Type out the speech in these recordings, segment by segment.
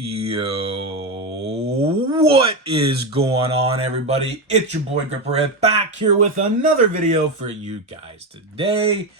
Yo, what is going on, everybody? It's your boy Gripperhead back here with another video for you guys today.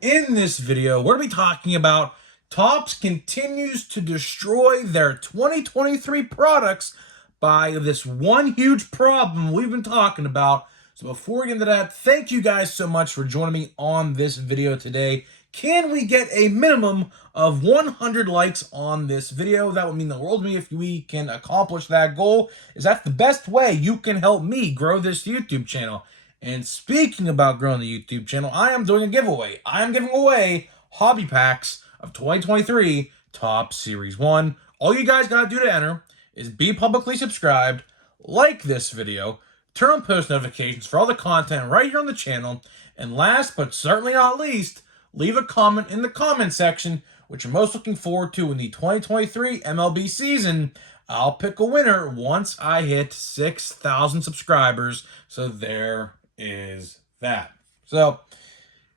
In this video, we're going to be talking about Topps continues to destroy their 2023 products by this one huge problem we've been talking about. So before we get into that, thank you guys so much for joining me on this video today. Can we get a minimum of 100 likes on this video? That would mean the world to me if we can accomplish that goal, as that's the best way you can help me grow this YouTube channel. And speaking about growing the YouTube channel, I am doing a giveaway. I am giving away hobby packs of 2023 Topps Series 1. All you guys gotta do to enter is be publicly subscribed, like this video, turn on post notifications for all the content right here on the channel, and last but certainly not least, leave a comment in the comment section which you're most looking forward to in the 2023 MLB season. I'll pick a winner once I hit 6,000 subscribers. So there is that. So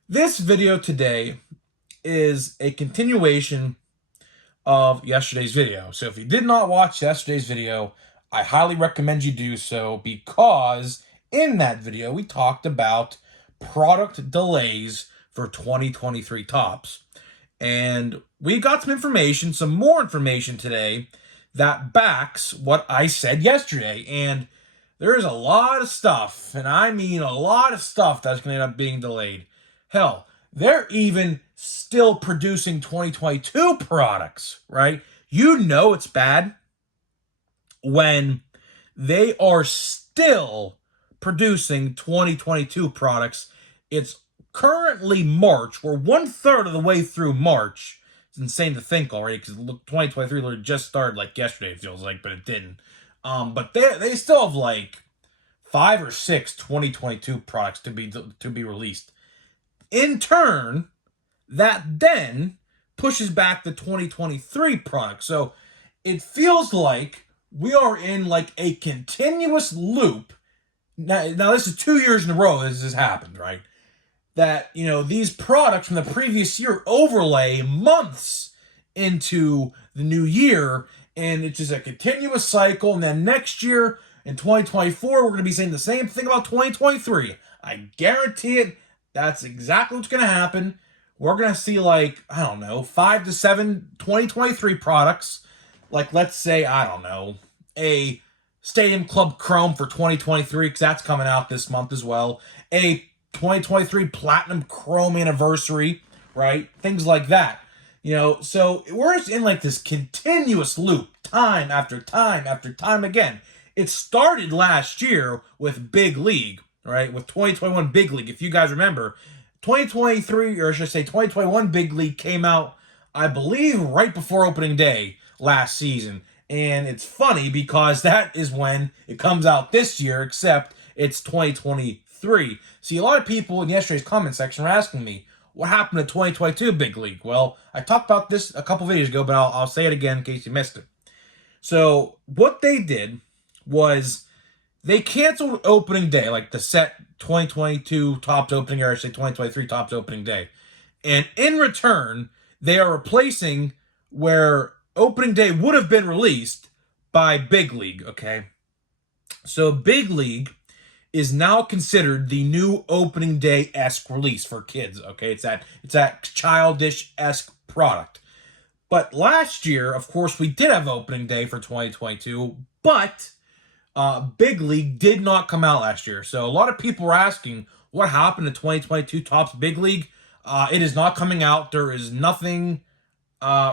this video today is a continuation of yesterday's video. So if you did not watch yesterday's video, I highly recommend you do so, because in that video we talked about product delays for 2023 Topps. And we got some more information today that backs what I said yesterday. And there is a lot of stuff, and I mean a lot of stuff, that's going to end up being delayed. Hell, they're even still producing 2022 products, right? You know it's bad when they are still producing 2022 products. It's currently March. We're 1/3 of the way through March. It's insane to think already, because 2023 literally just started like yesterday, it feels like, but it didn't. But they still have like 5 or 6 2022 products to be released. In turn, that then pushes back the 2023 product. So it feels like we are in like a continuous loop. Now this is 2 years in a row this has happened, right? That, you know, these products from the previous year overlay months into the new year, and it's just a continuous cycle. And then next year, in 2024, we're going to be saying the same thing about 2023. I guarantee it. That's exactly what's going to happen. We're going to see, like, I don't know, 5 to 7 2023 products. Like, let's say, I don't know, a Stadium Club Chrome for 2023, because that's coming out this month as well. A 2023 Platinum Chrome Anniversary, right? Things like that. You know, so we're just in like this continuous loop, time after time after time again. It started last year with Big League, right? With 2021 Big League. If you guys remember, 2023, or I should say 2021 Big League came out, I believe, right before opening day last season. And it's funny because that is when it comes out this year, except it's 2023. See, a lot of people in yesterday's comment section were asking me, what happened to 2022 Big League? Well, I talked about this a couple videos ago, but I'll say it again in case you missed it. So what they did was they canceled opening day, like the set 2022 Topps opening, or I should say 2023 Topps opening day. And in return, they are replacing where opening day would have been released by Big League, okay? So Big League is now considered the new opening day-esque release for kids, okay? It's that childish-esque product. But last year, of course, we did have opening day for 2022, but Big League did not come out last year. So a lot of people were asking, what happened to 2022 Topps Big League? It is not coming out. There is nothing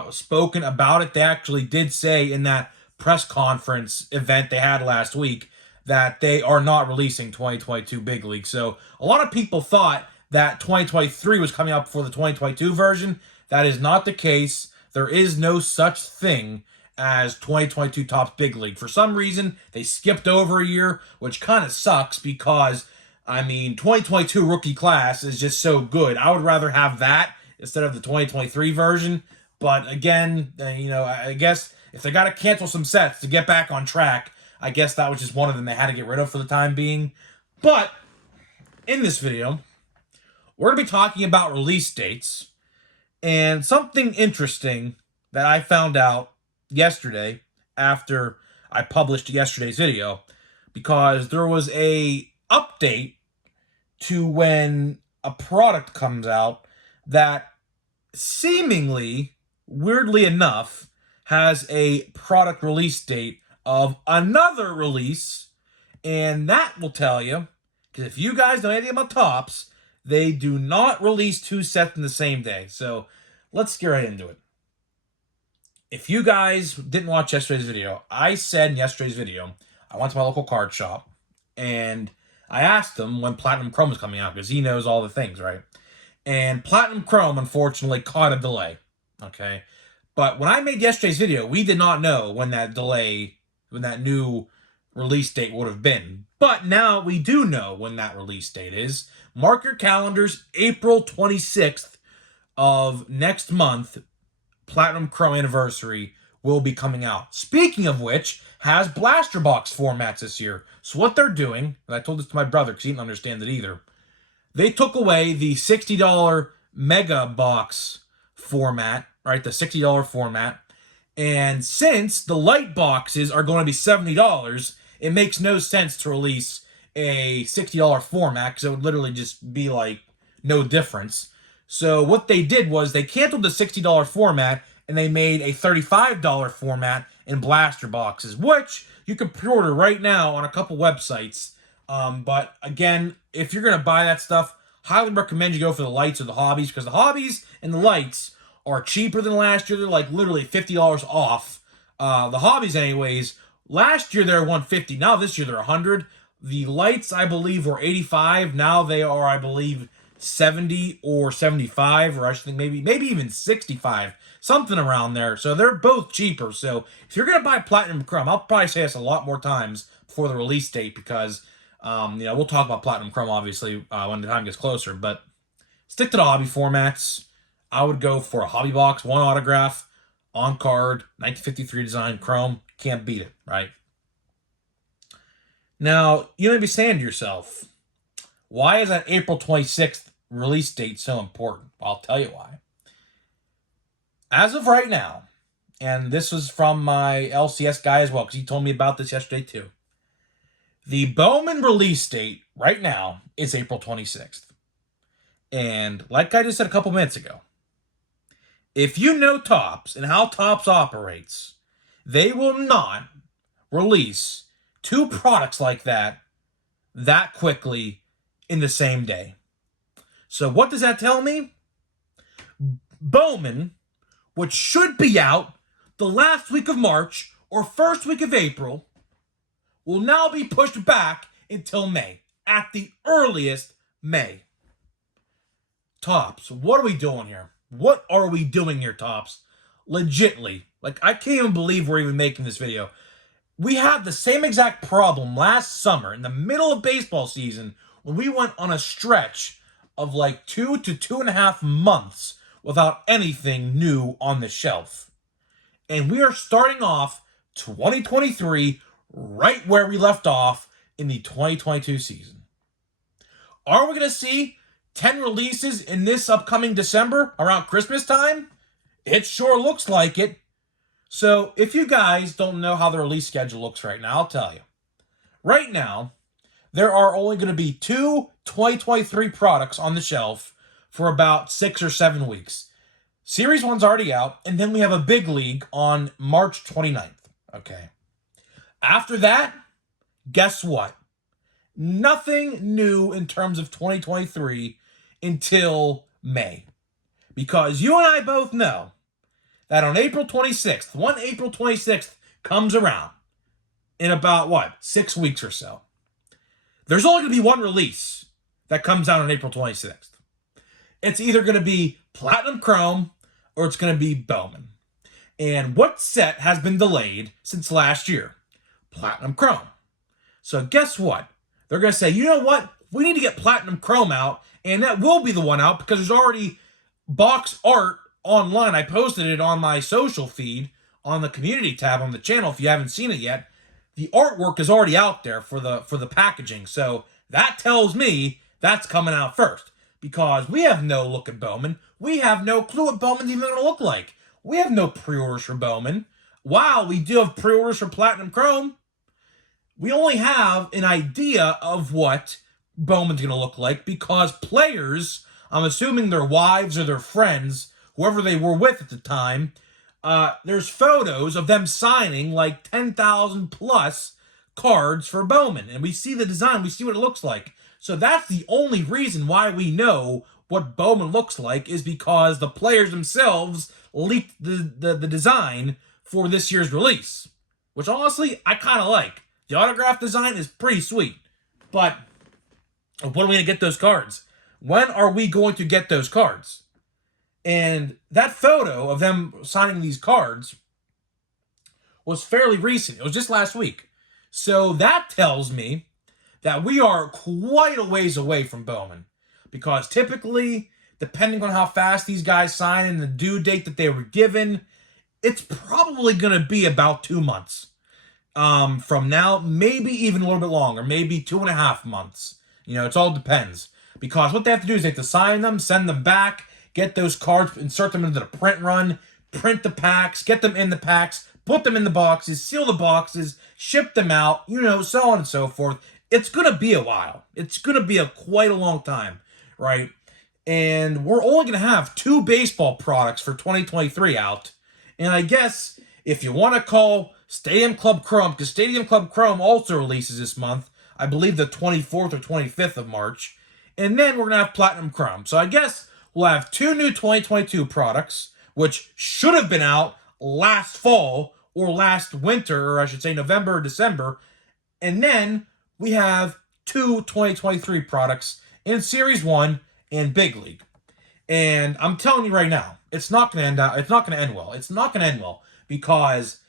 spoken about it. They actually did say in that press conference event they had last week that they are not releasing 2022 Big League. So a lot of people thought that 2023 was coming out before the 2022 version. That is not the case. There is no such thing as 2022 Topps Big League. For some reason, they skipped over a year, which kind of sucks because, I mean, 2022 rookie class is just so good. I would rather have that instead of the 2023 version. But again, you know, I guess if they got to cancel some sets to get back on track, I guess that was just one of them they had to get rid of for the time being. But in this video, we're going to be talking about release dates. And something interesting that I found out yesterday after I published yesterday's video, because there was a update to when a product comes out that seemingly, weirdly enough, has a product release date of another release, and that will tell you, because if you guys know anything about Topps, they do not release two sets in the same day. So let's get right into it. If you guys didn't watch yesterday's video, I said in yesterday's video, I went to my local card shop, and I asked him when Platinum Chrome was coming out, because he knows all the things, right? And Platinum Chrome, unfortunately, caught a delay, okay? But when I made yesterday's video, we did not know when that delay, when that new release date would have been. But now we do know when that release date is. Mark your calendars, April 26th of next month, Platinum Chrome Anniversary will be coming out. Speaking of which, has blaster box formats this year. So what they're doing, and I told this to my brother because he didn't understand it either, they took away the $60 mega box format, right? The $60 format. And since the light boxes are going to be $70, it makes no sense to release a $60 format because it would literally just be like no difference. So what they did was they canceled the $60 format and they made a $35 format in blaster boxes, which you can pre-order right now on a couple websites. But again, if you're going to buy that stuff, highly recommend you go for the lights or the hobbies, because the hobbies and the lights are cheaper than last year. They're like literally $50 off. The hobbies anyways, last year they were $150. Now this year they're $100. The lights, I believe, were $85. Now they are, I believe, $70 or $75, or I should think maybe even $65. Something around there. So they're both cheaper. So if you're going to buy Platinum Chrome, I'll probably say this a lot more times before the release date, because we'll talk about Platinum Chrome, obviously, when the time gets closer. But stick to the hobby formats. I would go for a hobby box, one autograph, on card, 1953 design, Chrome. Can't beat it, right? Now, you may be saying to yourself, why is that April 26th release date so important? I'll tell you why. As of right now, and this was from my LCS guy as well, because he told me about this yesterday too, the Bowman release date right now is April 26th. And like I just said a couple minutes ago, if you know Topps and how Topps operates, they will not release two products like that quickly in the same day. So what does that tell me? Bowman, which should be out the last week of March or first week of April, will now be pushed back until May. At the earliest, May. Topps, what are we doing here? What are we doing here, Topps? Legitly. Like, I can't even believe we're even making this video. We had the same exact problem last summer in the middle of baseball season when we went on a stretch of like 2 to 2.5 months without anything new on the shelf. And we are starting off 2023 right where we left off in the 2022 season. Are we going to see 10 releases in this upcoming December around Christmas time? It sure looks like it. So if you guys don't know how the release schedule looks right now, I'll tell you. Right now, there are only going to be two 2023 products on the shelf for about 6 or 7 weeks. Series 1's already out, and then we have a big league on March 29th. Okay. After that, guess what? Nothing new in terms of 2023 until May. Because you and I both know that on April 26th, when April 26th comes around, in about, 6 weeks or so, there's only going to be one release that comes out on April 26th. It's either going to be Platinum Chrome or it's going to be Bowman. And what set has been delayed since last year? Platinum Chrome. So guess what? They're going to say, you know what? We need to get Platinum Chrome out, and that will be the one out because there's already box art online. I posted it on my social feed on the community tab on the channel if you haven't seen it yet. The artwork is already out there for the packaging. So that tells me that's coming out first, because we have no look at Bowman. We have no clue what Bowman's even going to look like. We have no pre-orders for Bowman. while we do have pre-orders for Platinum Chrome, we only have an idea of what Bowman's going to look like because players, I'm assuming their wives or their friends, whoever they were with at the time, there's photos of them signing like 10,000 plus cards for Bowman. And we see the design, we see what it looks like. So that's the only reason why we know what Bowman looks like, is because the players themselves leaked the design for this year's release. Which honestly, I kind of like. The autograph design is pretty sweet. But when are we going to get those cards? When are we going to get those cards? And that photo of them signing these cards was fairly recent. It was just last week. So that tells me that we are quite a ways away from Bowman. Because typically, depending on how fast these guys sign and the due date that they were given, it's probably going to be about 2 months from now, maybe even a little bit longer, maybe 2.5 months. You know, it all depends. Because what they have to do is they have to sign them, send them back, get those cards, insert them into the print run, print the packs, get them in the packs, put them in the boxes, seal the boxes, ship them out, you know, so on and so forth. It's going to be a while. It's going to be quite a long time, right? And we're only going to have 2 baseball products for 2023 out. And I guess if you want to call Stadium Club Chrome, because Stadium Club Chrome also releases this month, I believe the 24th or 25th of March. And then we're going to have Platinum Chrome. So I guess we'll have 2 new 2022 products, which should have been out last fall or last winter, or I should say November or December. And then we have 2 2023 products in Series 1 and Big League. And I'm telling you right now, it's not going to end out. It's not going to end well. It's not going to end well because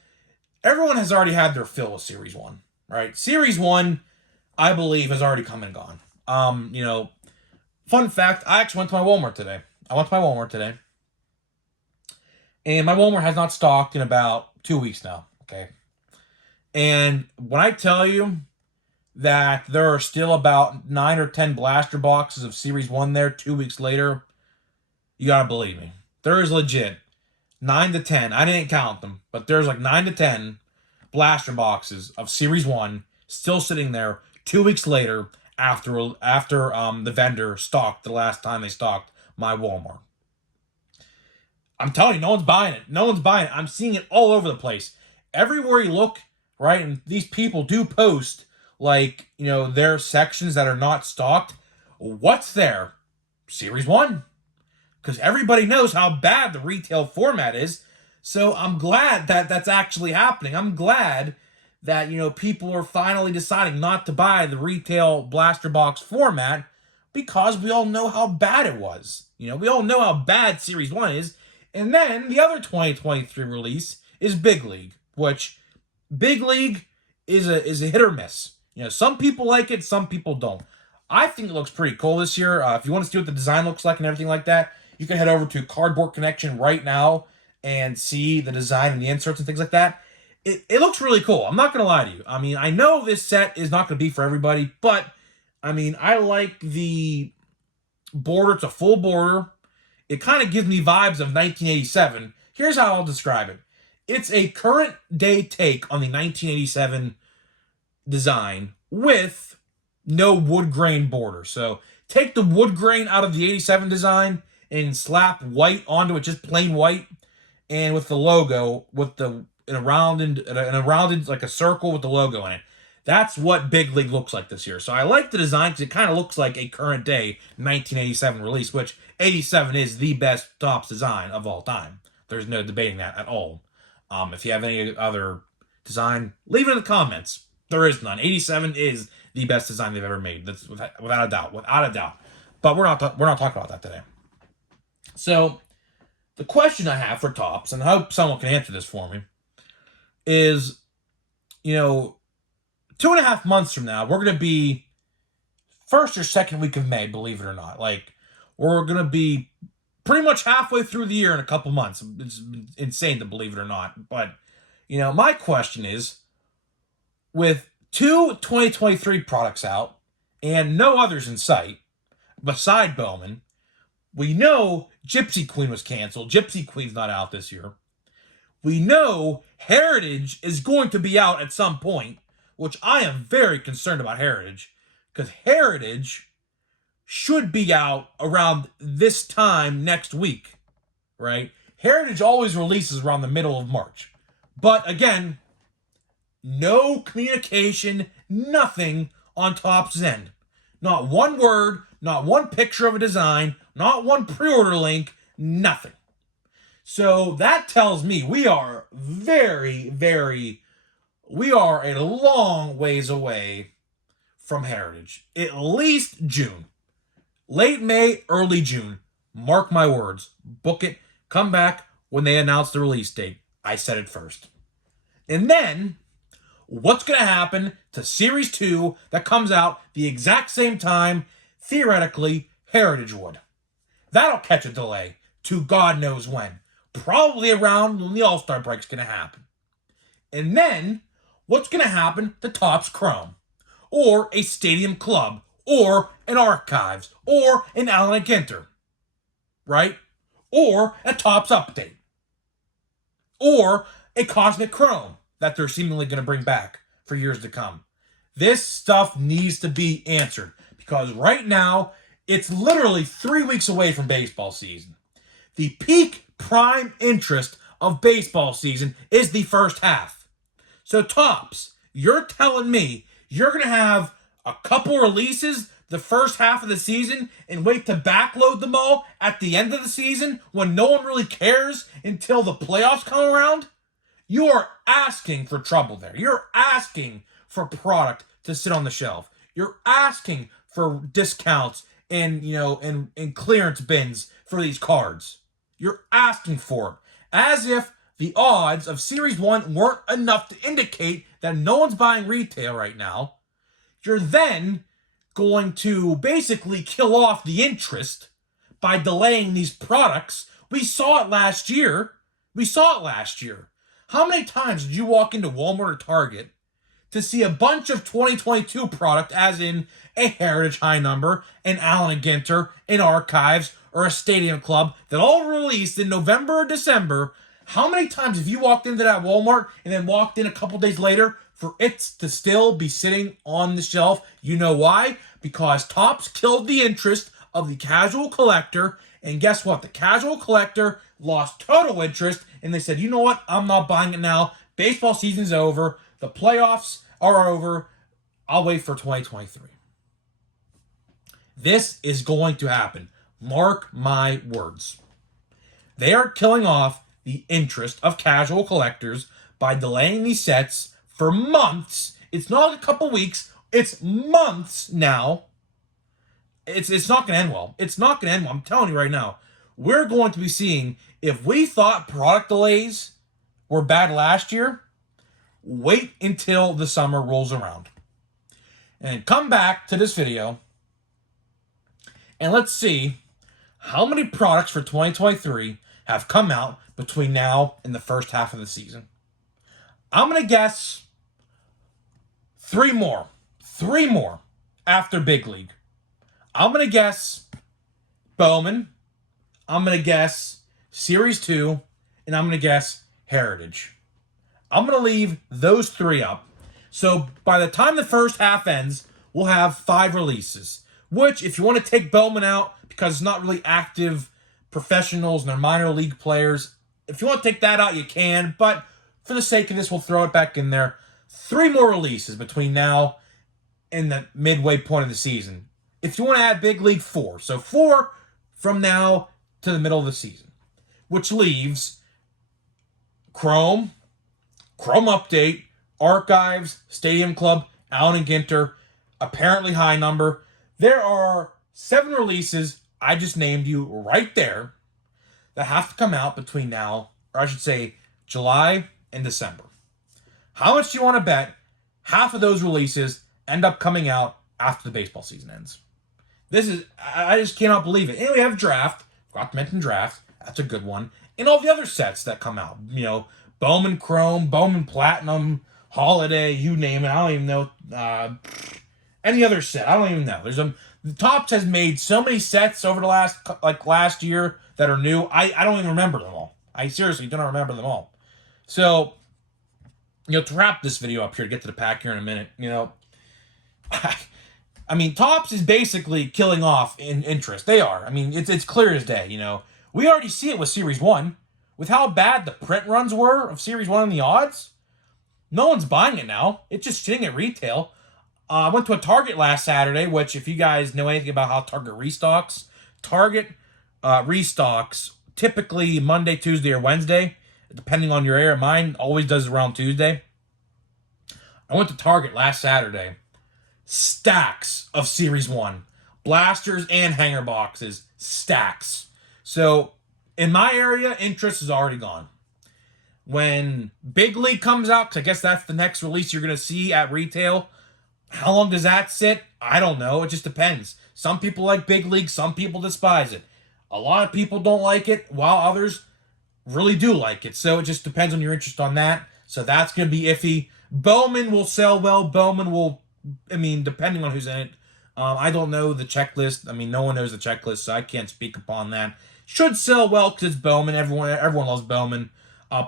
everyone has already had their fill of Series 1, right? Series 1, I believe, has already come and gone. You know, fun fact, I actually went to my Walmart today. And my Walmart has not stocked in about 2 weeks now, okay? And when I tell you that there are still about 9 or 10 blaster boxes of Series 1 there 2 weeks later, you gotta believe me. There is legit 9 to 10, I didn't count them, but there's like 9 to 10 blaster boxes of Series 1 still sitting there 2 weeks later after the vendor stocked the last time they stocked my Walmart. I'm telling you, no one's buying it. No one's buying it. I'm seeing it all over the place. Everywhere you look, right, and these people do post, like, you know, their sections that are not stocked. What's there? Series 1. Because everybody knows how bad the retail format is. So I'm glad that that's actually happening. I'm glad that, you know, people are finally deciding not to buy the retail blaster box format because we all know how bad it was. You know, we all know how bad Series 1 is. And then the other 2023 release is Big League, which Big League is a hit or miss. You know, some people like it, some people don't. I think it looks pretty cool this year. If you want to see what the design looks like and everything like that, you can head over to Cardboard Connection right now and see the design and the inserts and things like that. It looks really cool. I'm not going to lie to you. I mean, I know this set is not going to be for everybody, but, I mean, I like the border. It's a full border. It kind of gives me vibes of 1987. Here's how I'll describe it. It's a current day take on the 1987 design with no wood grain border. So take the wood grain out of the 87 design and slap white onto it, just plain white, and with the logo, with in a rounded like a circle with the logo in it. That's what Big League looks like this year. So I like the design because it kind of looks like a current day 1987 release, which 87 is the best Topps design of all time. There's no debating that at all. If you have any other design, leave it in the comments. There is none. 87 is the best design they've ever made. That's without a doubt. But we're not talking about that today. So the question I have for Topps, and I hope someone can answer this for me, is, you know, 2.5 months from now, we're going to be first or second week of May, believe it or not. Like, we're going to be pretty much halfway through the year in a couple months. It's insane to believe it or not. But, you know, my question is, with 2 2023 products out and no others in sight, beside Bowman, we know Gypsy Queen was canceled. Gypsy Queen's not out this year. We know Heritage is going to be out at some point, which I am very concerned about Heritage, because Heritage should be out around this time next week, right? Heritage always releases around the middle of March. But again, no communication, nothing on Topps' end. Not one word, not one picture of a design, not one pre-order link, nothing. So that tells me we are we are a long ways away from Heritage. At least June. Late May, early June. Mark my words. Book it. Come back when they announce the release date. I said it first. And then, what's going to happen to Series 2 that comes out the exact same time, theoretically, Heritage would? That'll catch a delay to God knows when. Probably around when the All-Star break's going to happen. And then, what's going to happen to Topps Chrome? Or a Stadium Club? Or an Archives? Or an Allen & Ginter? Right? Or a Topps Update? Or a Cosmic Chrome that they're seemingly going to bring back for years to come? This stuff needs to be answered, because right now, it's literally 3 weeks away from baseball season. The peak prime interest of baseball season is the first half. So Topps, you're telling me you're going to have a couple releases the first half of the season and wait to backload them all at the end of the season when no one really cares until the playoffs come around? You are asking for trouble there. You're asking for product to sit on the shelf. You're asking for discounts and, and clearance bins for these cards. You're asking for it. As if the odds of Series 1 weren't enough to indicate that no one's buying retail right now. You're then going to basically kill off the interest by delaying these products. We saw it last year. How many times did you walk into Walmart or Target to see a bunch of 2022 product, as in a Heritage High Number, an Allen & Ginter, an Archives, or a Stadium Club that all released in November or December? How many times have you walked into that Walmart and then walked in a couple days later for it to still be sitting on the shelf? You know why? Because Topps killed the interest of the casual collector, and guess what? The casual collector lost total interest, and they said, you know what? I'm not buying it now. Baseball season's over. The playoffs are over. I'll wait for 2023. This is going to happen. Mark my words. They are killing off the interest of casual collectors by delaying these sets for months. It's not a couple weeks. It's months now. It's not going to end well. It's not going to end well. I'm telling you right now. We're going to be seeing, if we thought product delays were bad last year, wait until the summer rolls around. And come back to this video and let's see how many products for 2023 have come out between now and the first half of the season. I'm going to guess 3 more. 3 more after Big League. I'm going to guess Bowman. I'm going to guess Series 2. And I'm going to guess Heritage. I'm going to leave those 3 up. So by the time the first half ends, we'll have 5 releases. Which, if you want to take Bowman out because it's not really active professionals and they're minor league players, if you want to take that out, you can. But for the sake of this, we'll throw it back in there. 3 more releases between now and the midway point of the season. If you want to add Big League, 4. So 4 from now to the middle of the season. Which leaves Chrome, Chrome Update, Archives, Stadium Club, Allen & Ginter, apparently High Number. There are 7 releases I just named you right there that have to come out between now, or I should say July and December. How much do you want to bet half of those releases end up coming out after the baseball season ends? I just cannot believe it. And we have Draft. Forgot to mention Draft. That's a good one. And all the other sets that come out. Bowman Chrome, Bowman Platinum, Holiday, you name it. I don't even know. Any other set. I don't even know. The Topps has made so many sets over the last year that are new. I don't even remember them all. I seriously don't remember them all. So, to wrap this video up here, to get to the pack here in a minute, I mean, Topps is basically killing off in interest. They are. I mean, it's clear as day, We already see it with Series 1. With how bad the print runs were of Series 1 and the odds, no one's buying it now. It's just sitting at retail. I went to a Target last Saturday, which if you guys know anything about how Target restocks typically Monday, Tuesday, or Wednesday, depending on your area. Mine always does around Tuesday. I went to Target last Saturday. Stacks of Series 1. Blasters and hanger boxes. Stacks. So, in my area, interest is already gone. When Big League comes out, because I guess that's the next release you're going to see at retail, how long does that sit? I don't know. It just depends. Some people like Big League. Some people despise it. A lot of people don't like it, while others really do like it. So it just depends on your interest on that. So that's going to be iffy. Bowman will sell well. Bowman will, depending on who's in it. I don't know the checklist. No one knows the checklist, so I can't speak upon that. Should sell well because it's Bowman. Everyone loves Bowman.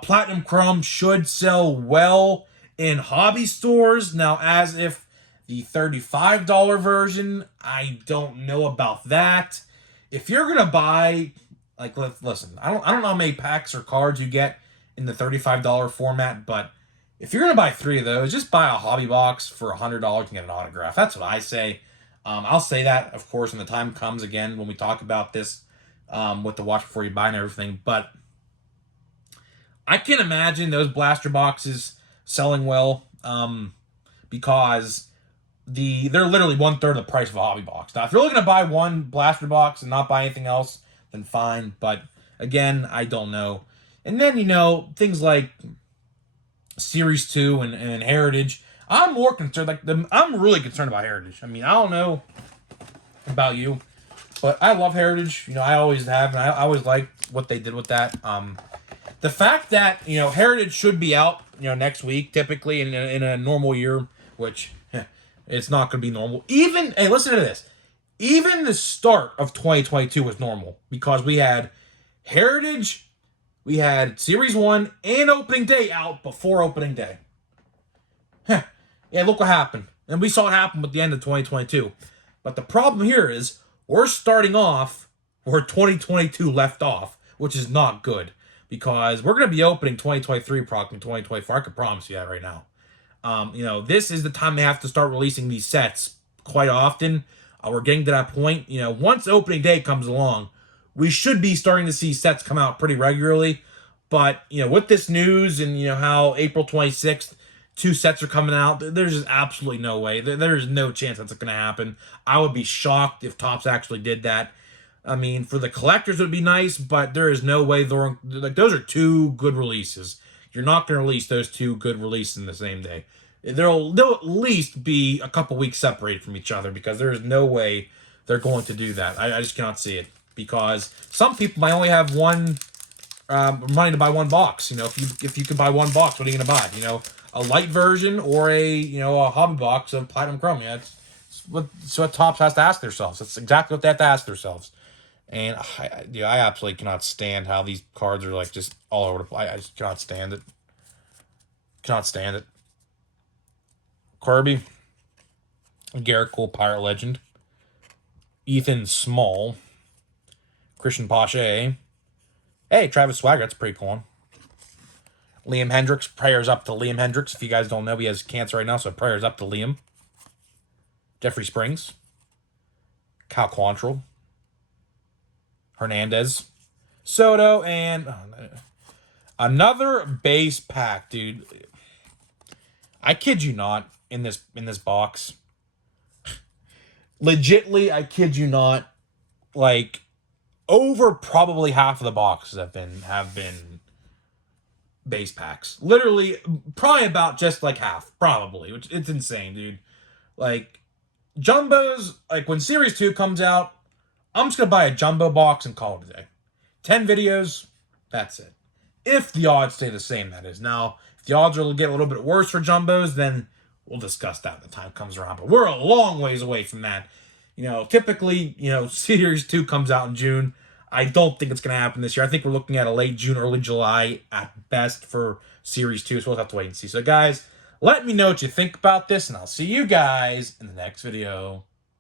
Platinum Chrome should sell well in hobby stores. Now, as if the $35 version, I don't know about that. If you're gonna buy, listen, I don't know how many packs or cards you get in the $35 format, but if you're gonna buy 3 of those, just buy a hobby box for $100 and get an autograph. That's what I say. I'll say that, of course, when the time comes again when we talk about this with the watch before you buy and everything. But I can imagine those blaster boxes selling well because they're literally 1/3 of the price of a hobby box. Now, if you're looking to buy one blaster box and not buy anything else, then fine. But again, I don't know. And then, things like Series 2 and Heritage, I'm more concerned. I'm really concerned about Heritage. I don't know about you, but I love Heritage. I always have, and I always liked what they did with that. The fact that, Heritage should be out, next week, typically in a normal year, which it's not going to be normal. Hey, listen to this. Even the start of 2022 was normal because we had Heritage, we had Series 1 and Opening Day out before Opening Day. Yeah, look what happened. And we saw it happen at the end of 2022. But the problem here is we're starting off where 2022 left off, which is not good because we're going to be opening 2023 probably 2024. I can promise you that right now. This is the time they have to start releasing these sets quite often. We're getting to that point. Once Opening Day comes along, we should be starting to see sets come out pretty regularly. But, with this news and, how April 26th, 2 sets are coming out, there's just absolutely no way. There's no chance that's going to happen. I would be shocked if Topps actually did that. For the collectors, it would be nice, but there is no way. Those are 2 good releases. You're not going to release those 2 good releases in the same day. They'll at least be a couple weeks separated from each other because there is no way they're going to do that. I just cannot see it because some people might only have money to buy 1 box. If you can buy 1 box, what are you going to buy? A light version or a hobby box of Platinum Chrome. It's what Topps has to ask themselves. That's exactly what they have to ask themselves. And I absolutely cannot stand how these cards are just all over the place. I just cannot stand it. Cannot stand it. Kirby, Garrett Cole, Pirate Legend, Ethan Small, Christian Pache. Hey, Travis Swagger, that's a pretty cool one. Liam Hendricks, prayers up to Liam Hendricks. If you guys don't know, he has cancer right now, so prayers up to Liam. Jeffrey Springs, Kyle Quantrill, Hernandez, Soto, and another base pack, dude. I kid you not, in this box. Legitly, I kid you not, over probably half of the boxes have been base packs. Literally, probably about just half, probably, which it's insane, dude. Jumbos, when Series 2 comes out, I'm just going to buy a jumbo box and call it a day. 10 videos, that's it. If the odds stay the same, that is. Now, if the odds will get a little bit worse for jumbos, then we'll discuss that when the time comes around. But we're a long ways away from that. Typically, Series 2 comes out in June. I don't think it's going to happen this year. I think we're looking at a late June, early July at best for Series 2, so we'll have to wait and see. So, guys, let me know what you think about this, and I'll see you guys in the next video.